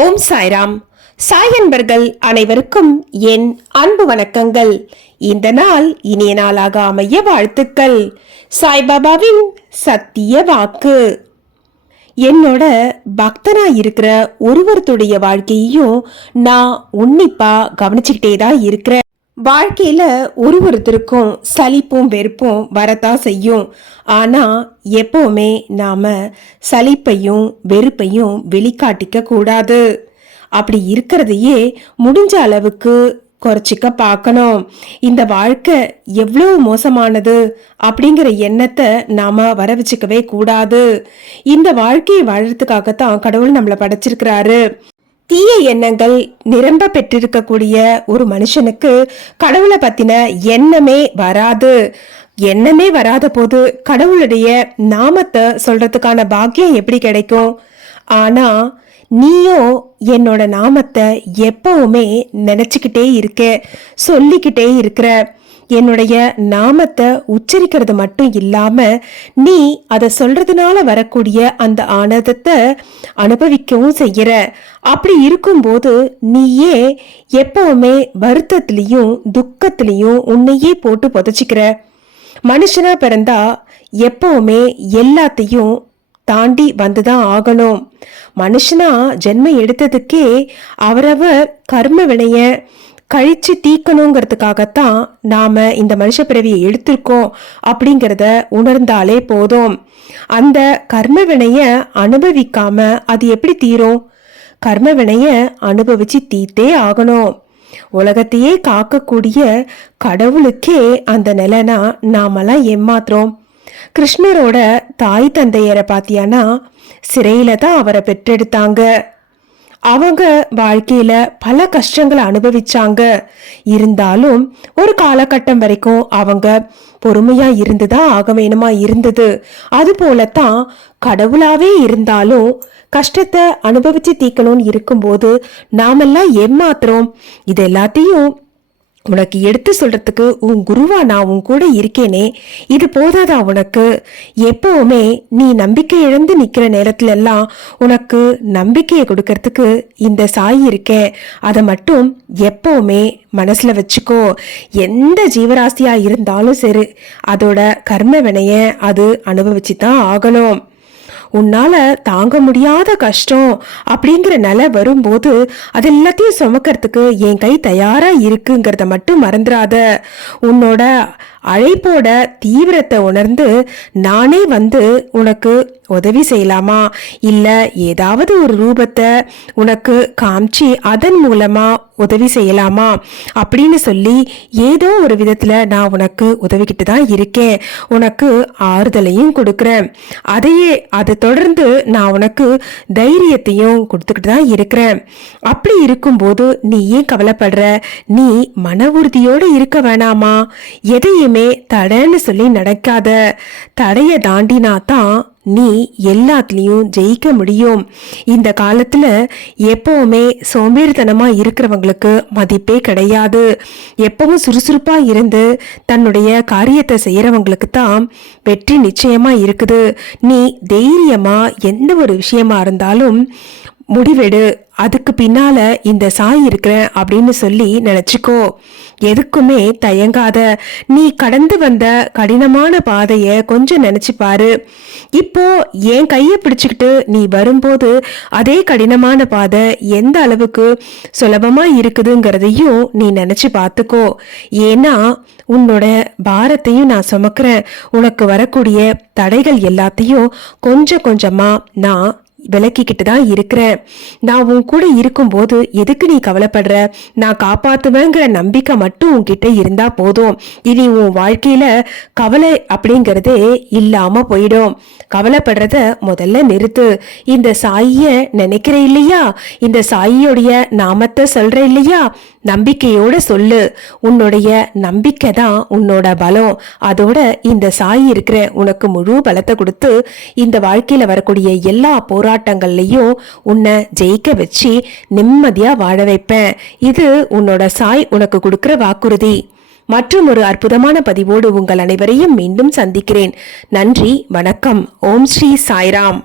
ஓம் சாய்ராம். சாய் அன்பர்கள் அனைவருக்கும் என் அன்பு வணக்கங்கள். இந்த நாள் இனிய நாளாக அமைய வாழ்த்துக்கள். சாய்பாபாவின் சத்திய வாக்கு. என்னோட பக்தனா இருக்கிற ஒருவருடைய வாழ்க்கையையும் நான் உன்னிப்பா கவனிச்சுக்கிட்டே தான் இருக்கிறேன். வாழ்க்கையில ஒருத்தருக்கும் சலிப்பும் வெறுப்பும் வரத்தான் செய்யும். ஆனா எப்பவுமே நாம சலிப்பையும் வெறுப்பையும் வெளிக்காட்டிக்க கூடாது. அப்படி இருக்கிறதையே முடிஞ்ச அளவுக்கு குறைச்சிக்க பார்க்கணும். இந்த வாழ்க்கை எவ்வளவு மோசமானது அப்படிங்கிற எண்ணத்தை நாம வர வச்சுக்கவே கூடாது. இந்த வாழ்க்கையை வாழறதுக்காகத்தான் கடவுள் நம்மளை படைச்சிருக்கிறாரு. தீய எண்ணங்கள் நிரம்ப பெற்றிருக்கக்கூடிய ஒரு மனுஷனுக்கு கடவுளை பத்தின எண்ணமே வராது. எண்ணமே வராத போது கடவுளுடைய நாமத்தை சொல்றதுக்கான பாக்கியம் எப்படி கிடைக்கும்? ஆனா நீயோ என்னோட நாமத்தை எப்பவுமே நினைச்சுக்கிட்டே இருக்க, சொல்லிக்கிட்டே இருக்கிற. என்னுடைய நாமத்தை உச்சரிக்கிறது மட்டும் இல்லாம நீ அதை சொல்றதுனால வரக்கூடிய அந்த ஆனந்தத்தை அனுபவிக்கவும் செய்யற. அப்படி இருக்கும்போது நீயே எப்பவுமே வருத்தத்திலையும் துக்கத்திலையும் உன்னையே போட்டு புதைச்சிக்கிற. மனுஷனா பிறந்தா எப்பவுமே எல்லாத்தையும் தாண்டி வந்துதான் ஆகணும். மனுஷனா ஜென்மம் எடுத்ததுக்கே அவரவர் கர்ம வினைய கழிச்சு தீக்கணுங்கிறதுக்காகத்தான் நாம இந்த மனுஷ பிறவியை எடுத்திருக்கோம் அப்படிங்கிறத உணர்ந்தாலே போதும். அந்த கர்ம வினைய அனுபவிக்காம அது எப்படி தீரும்? கர்ம வினைய அனுபவிச்சு தீத்தே ஆகணும். உலகத்தையே காக்கக்கூடிய கடவுளுக்கே அந்த நிலைனா நாமெல்லாம் ஏமாத்துறோம். கிருஷ்ணரோட தாய் தந்தையரை பாத்தியானா சிறையில தான் அவரை பெற்றெடுத்தாங்க. அவங்க வாழ்க்கையில பல கஷ்டங்களை அனுபவிச்சாங்க. இருந்தாலும் ஒரு காலகட்டம் வரைக்கும் அவங்க பொறுமையா இருந்துதான் ஆக வேணுமா இருந்தது. அது போலத்தான் கடவுளாவே இருந்தாலும் கஷ்டத்தை அனுபவிச்சு தீக்கணும்னு இருக்கும்போது நாமெல்லாம் ஏமாத்துறோம். இது எல்லாத்தையும் உனக்கு எடுத்து சொல்றதுக்கு உன் குருவா நான் உன் கூட இருக்கேனே, இது போதாதா உனக்கு? எப்பவுமே நீ நம்பிக்கை இழந்து நிக்கிற நேரத்துல எல்லாம் உனக்கு நம்பிக்கையை கொடுக்கறதுக்கு இந்த சாய் இருக்கேன். அதை மட்டும் எப்பவுமே மனசுல வச்சுக்கோ. எந்த ஜீவராசியா இருந்தாலும் சரி, அதோட கர்ம வினைய அது அனுபவிச்சுதான் ஆகணும். உன்னால தாங்க முடியாத கஷ்டம் அப்படிங்கிற நிலை வரும்போது அது எல்லாத்தையும் சுமக்கிறதுக்கு என் கை தயாரா இருக்குங்கிறத மட்டும் மறந்துடாத. உன்னோட அழைப்போட தீவிரத்தை உணர்ந்து நானே வந்து உனக்கு உதவி செய்யலாமா, இல்ல ஏதாவது ஒரு ரூபத்தை உனக்கு காமிச்சு அதன் மூலமா உதவி செய்யலாமா அப்படின்னு சொல்லி ஏதோ ஒரு விதத்துல நான் உனக்கு உதவிக்கிட்டு தான் இருக்கேன். உனக்கு ஆறுதலையும் கொடுக்குறேன். அதை தொடர்ந்து நான் உனக்கு தைரியத்தையும் கொடுத்துக்கிட்டு தான் இருக்கிறேன். அப்படி இருக்கும்போது நீ ஏன் கவலைப்படுற? நீ மன உறுதியோடு இருக்க வேணாமா? எதையுமே தடைன்னு சொல்லி நடக்காத. தடைய தாண்டினா தான் நீ எல்லாத்துலயும் ஜெயிக்க முடியும். இந்த காலத்துல எப்பவுமே சோம்பேறித்தனமா இருக்கிறவங்களுக்கு மதிப்பே கிடையாது. எப்பவும் சுறுசுறுப்பா இருந்து தன்னுடைய காரியத்தை செய்யறவங்களுக்கு தான் வெற்றி நிச்சயமா இருக்குது. நீ தைரியமா எந்த ஒரு விஷயமா இருந்தாலும் முடிவெடு. அதுக்கு பின்னால இந்த சாய் இருக்கிறேன் அப்படின்னு சொல்லி நினைச்சுக்கோ. எதுக்குமே தயங்காத. நீ கடந்து வந்த கடினமான பாதைய கொஞ்சம் நினைச்சு பாரு. இப்போ என் கைய பிடிச்சுக்கிட்டு நீ வரும்போது அதே கடினமான பாதை எந்த அளவுக்கு சுலபமா இருக்குதுங்கிறதையும் நீ நினைச்சு பார்த்துக்கோ. ஏன்னா உன்னோட பாரத்தையும் நான் சுமக்கிறேன். உனக்கு வரக்கூடிய தடைகள் எல்லாத்தையும் கொஞ்சம் கொஞ்சமா நான் விலக்கிக்கிட்டு தான் இருக்கிறேன். நான் உன் கூட இருக்கும்போது எதுக்கு நீ கவலைப்படுற? நான் காப்பாத்துவேங்கிற நம்பிக்கை மட்டும் உன்கிட்ட இருந்தா போதும். இனி உன் வாழ்க்கையில கவலை அப்படிங்கறதே இல்லாம போயிடும். கவலைப்படுறத முதல்ல நிறுத்து. இந்த சாயிய நினைக்கிற இல்லையா? இந்த சாயியோடைய நாமத்தை சொல்ற இல்லையா? நம்பிக்கையோட சொல்லு. உன்னுடைய நம்பிக்கை தான் உன்னோட பலம். அதோட இந்த சாய் இருக்கிற உனக்கு முழு பலத்தை கொடுத்து இந்த வாழ்க்கையில வரக்கூடிய எல்லா போராட்டங்கள்லயும் உன்னை ஜெயிக்க வச்சு நிம்மதியா வாழ வைப்பேன். இது உன்னோட சாய் உனக்கு கொடுக்கிற வாக்குறுதி. மற்றும் ஒரு அற்புதமான பதிவோடு உங்கள் அனைவரையும் மீண்டும் சந்திக்கிறேன். நன்றி, வணக்கம். ஓம் ஸ்ரீ சாய்ராம்.